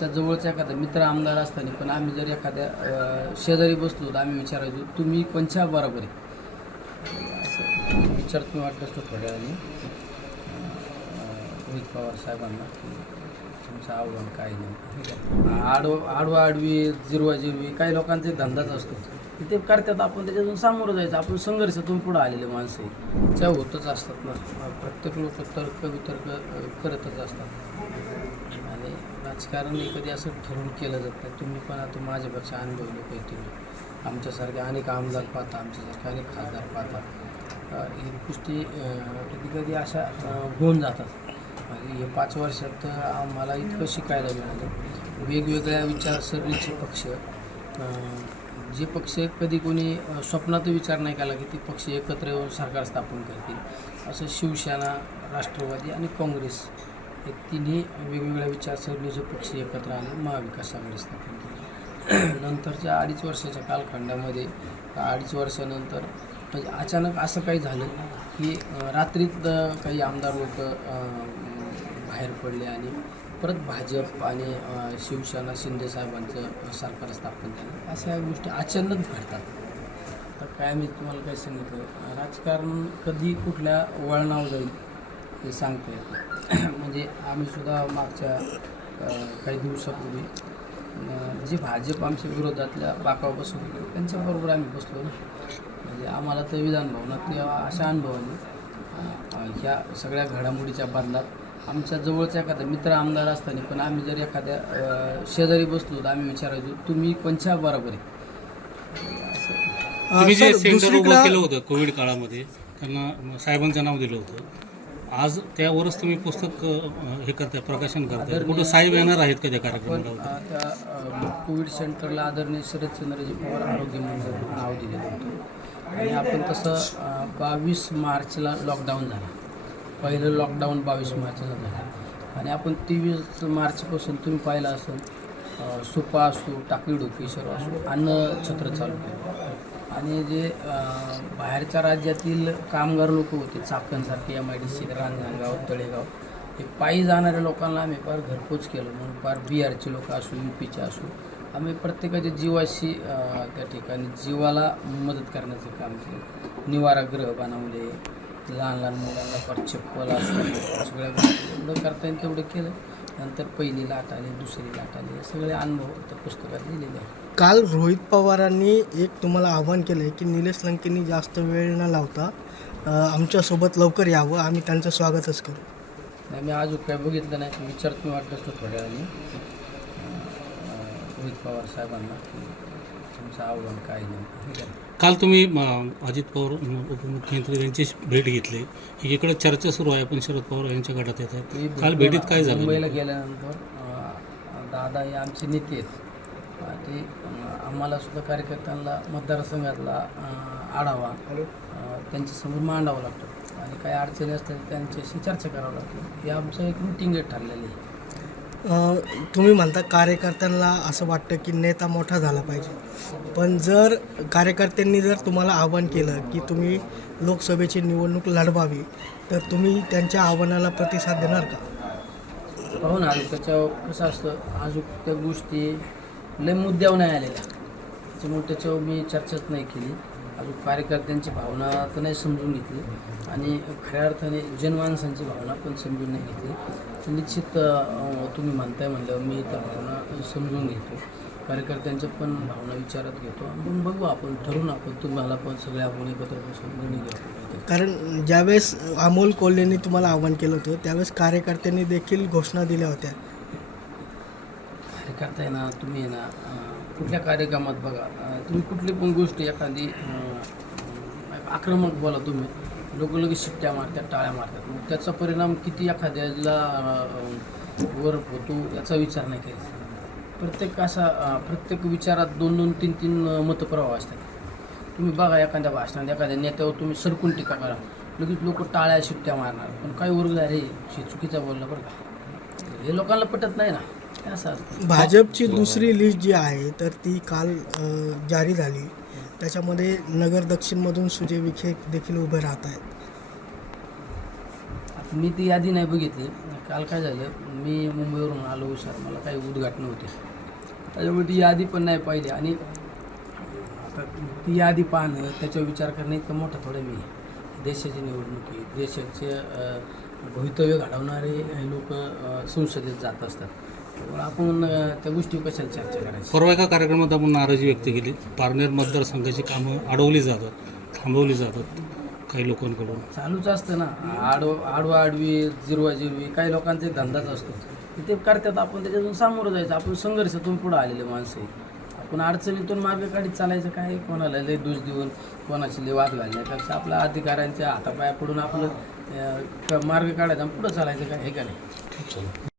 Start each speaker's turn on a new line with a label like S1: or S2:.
S1: जवळचा एखादा मित्र आमदार असताना पण आम्ही जर एखाद्या शेजारी बसलो तर आम्ही विचारायचो तुम्ही कोणच्या बरोबर आहे? असं विचार तुम्ही वाटत असतो थोड्या वेळाने. रोहित पवार साहेबांना की तुमचं आव्हान काय नाही आडो आडव आडवा आडवी जिरवा जिरवी काही लोकांचे धंदाच असतो. ते करतात आपण त्याच्यातून सामोरं जायचं. आपण संघर्षातून पुढे आलेले माणसं त्या होतच असतात ना. प्रत्येक लोक तर्क वितर्क करतच असतात. राजकारण हे कधी असं ठरवून केलं जात नाही. तुम्ही पण आता माझ्यापेक्षा अनुभव लोक आहे तुम्ही. आमच्यासारखे अनेक आमदार पाहता आमच्यासारखे अनेक खासदार पाहता. ही गोष्टी कधी कधी अशा होऊन जातात. आणि हे पाच वर्षात आम्हाला इतकं शिकायला मिळालं. वेगवेगळ्या विचारसरणीचे पक्ष जे पक्ष कधी कोणी स्वप्नात विचार नाही केला की ते पक्ष एकत्र येऊन सरकार स्थापन करतील. असं शिवसेना राष्ट्रवादी आणि काँग्रेस हे तिन्ही वेगवेगळ्या विचारसरणीचे पक्ष एकत्र आले महाविकास आघाडी स्थापन केली. नंतरच्या अडीच वर्षाच्या कालखंडामध्ये अडीच वर्षानंतर म्हणजे अचानक असं काही झालं की रात्रीत काही आमदार लोक बाहेर पडले आणि परत भाजप आणि शिवसेना शिंदे साहेबांचं सरकार स्थापन झालं. अशा या गोष्टी अचानक घडतात. तर काय मी तुम्हाला काय सांगितलं? राजकारण कधी कुठल्या वळणावर जाईल? हे सांगता. येत. म्हणजे आम्ही सुद्धा मागच्या काही दिवसापूर्वी जे भाजप आमच्या विरोधातल्या बाकावर बसून त्यांच्याबरोबर आम्ही बसलो ना. म्हणजे आम्हाला तर विधान भवनात किंवा अशा अनुभवाने ह्या सगळ्या घडामोडीच्या बदलात आमच्या जवळचा एखादा मित्र आमदार असताना पण आम्ही जर एखाद्या अ, शेजारी बसलो तर आम्ही विचारायचो तुम्ही कोणच्या बरोबर आहे?
S2: तुम्ही जे सेंटर उभं केलं होतं कोविड काळामध्ये त्यांना साहेबांचं नाव दिलं होतं. आज त्यावरच तुम्ही पुस्तक हे करताय प्रकाशन करताय. कुठं साहेब येणार आहेत का त्या
S1: कार्यक्रमाला? कोविड सेंटरला आदरणीय शरदचंद्रजी पवार आरोग्य मंत्री नाव दिलेलं होतं. आणि आपण तसं बावीस मार्चला लॉकडाऊन झाला. पहिलं लॉकडाऊन बावीस मार्चला झालं. आणि आपण तेवीस मार्चपासून तुम्ही पाहिलं असेल सुपा असो टाकळी डोकेश्वर असो अन्न छत्र चालू केलं. आणि जे बाहेरच्या राज्यातील कामगार लोक होते चाकणसारखे M I D C Ranjangaon Talegaon हे पायी जाणाऱ्या लोकांना आम्ही फार घरपोच केलं. म्हणून फार बिहारचे लोक असो यू पीचे असो आम्ही प्रत्येकाच्या जीवाशी त्या ठिकाणी जीवाला मदत करण्याचं काम केलं. निवारा ग्रह बनवले लहान लहान मुलांना फार चप्पल असतात सगळ्या गोष्टी एवढं करता येईल तेवढं केलं. नंतर पहिली लाट आली दुसरी लाट आली हे सगळे अनुभव त्या पुस्तकात लिहिलेले आहेत.
S3: काल रोहित पवारांनी एक तुम्हाला आव्हान केलं आहे की निलेश लंकेंनी जास्त वेळ न लावता अ, आमच्यासोबत लवकर यावं. आम्ही त्यांचं स्वागतच करू.
S1: नाही मी अजून काय बघितलं नाही विचार तुम्ही वाटत असतो थोड्या वेळाने. अं, रोहित पवार साहेबांना की तुमचं आव्हान काय नाही
S2: काल तुम्ही अं, अजित पवार अं, उपमुख्यमंत्री यांची भेट घेतली. एकीकडे चर्चा सुरू आहे. पण शरद पवार यांच्या गटात येत ते आहेत काल भेटीत काय झालं? मुंबईला
S1: गेल्यानंतर अं, दादा हे आमचे नेते आहेत. अं, ते अं, आम्हाला सुद्धा कार्यकर्त्यांना मतदारसंघातला अं, आढावा अं, त्यांच्यासमोर मांडावा लागतो. आणि काही अडचणी असतात त्यांच्याशी चर्चा करावं लागते. हे आमचं एक मिटिंग ठरलेली आहे.
S3: तुम्ही म्हणता कार्यकर्त्यांना असं वाटतं की नेता मोठा झाला पाहिजे. पण जर कार्यकर्त्यांनी जर तुम्हाला आव्हान केलं की तुम्ही लोकसभेची निवडणूक लढवावी तर तुम्ही त्यांच्या आव्हानाला प्रतिसाद देणार का?
S1: हो ना अजून त्याच्यावर कसं असतं अजून त्या गोष्टी लय मुद्द्यावर नाही आलेल्या. त्याच्यामुळे त्याच्यावर मी चर्चाच नाही केली. अजून कार्यकर्त्यांची भावना तर नाही समजून घेतली. आणि खऱ्या अर्थाने जनमानसांची भावना पण समजून नाही घेतली. निश्चित तुम्ही म्हणताय म्हणलं मी त्या भावना समजून घेतो. कार्यकर्त्यांच्या पण भावना विचारात घेतो. मग बघू आपण ठरवून आपण तुम्हाला पण सगळे आपण एकत्र बसून निर्णय घेऊ. आपण.
S3: कारण ज्यावेळेस अमोल कोल्हेंनी तुम्हाला आव्हान केलं होतं त्यावेळेस कार्यकर्त्यांनी देखील घोषणा दिल्या होत्या.
S1: कार्यकर्ता आहे ना तुम्ही ना कुठल्या कार्यक्रमात बघा तुम्ही कुठली पण गोष्ट एखादी आक्रमक बोला तुम्ही. लोक लगेच शिट्ट्या मारतात टाळ्या मारतात. मग त्याचा परिणाम किती एखाद्याला वर होतो याचा विचार नाही करायचा प्रत्येक असा प्रत्येक विचारात दोन दोन तीन तीन मतप्रवाह असतात. तुम्ही बघा एखाद्या भाषणात एखाद्या नेत्यावर तुम्ही सरकून टीका करा. लगेच लोक टाळ्या शिट्ट्या मारणार. पण काही वर्ग अरे चुकीचा बोलला बरं का. हे लोकांना पटत नाही ना. हे असं
S3: भाजपची दुसरी लिस्ट जी आहे तर ती काल जारी झाली. त्याच्यामध्ये नगर दक्षिणमधून सुजय विखे देखील उभे राहत आहेत.
S1: आता मी ती यादी नाही बघितली. काल काय झालं? मी मुंबईवरून आलो हुशार. मला काही उद्घाटनं होते. त्याच्यामुळे ती यादी पण नाही पाहिली. आणि आता ती यादी पाहणं त्याच्यावर विचार करणं इतकं मोठं थोडं मी आहे. देशाची निवडणूक देशाचे भवितव्य घडवणारे लोक संसदेत जात असतात. आपण त्या गोष्टी कशाला चर्चा करायची?
S2: परवा एका कार्यक्रमात आपण नाराजी व्यक्त केली. पारनेर मतदारसंघाची कामं अडवली जातात थांबवली जातात काही लोकांकडून.
S1: चालूच असतं ना. आडव आडवा आडवी जिरवा जिरवी काही एक धंदाच असतो. ते करतात आपण त्याच्यातून सामोरं जायचं. आपण संघर्षातून पुढं आलेले माणसं आपण अडचणीतून मार्ग काढीत चालायचं काय? कोणाला लय दोष देऊन कोणाची लय वाद घालण्यापेक्षा आपल्या अधिकाऱ्यांच्या हातापाया पडून आपलं मार्ग काढायचा पुढं चालायचं काय? हे का नाही?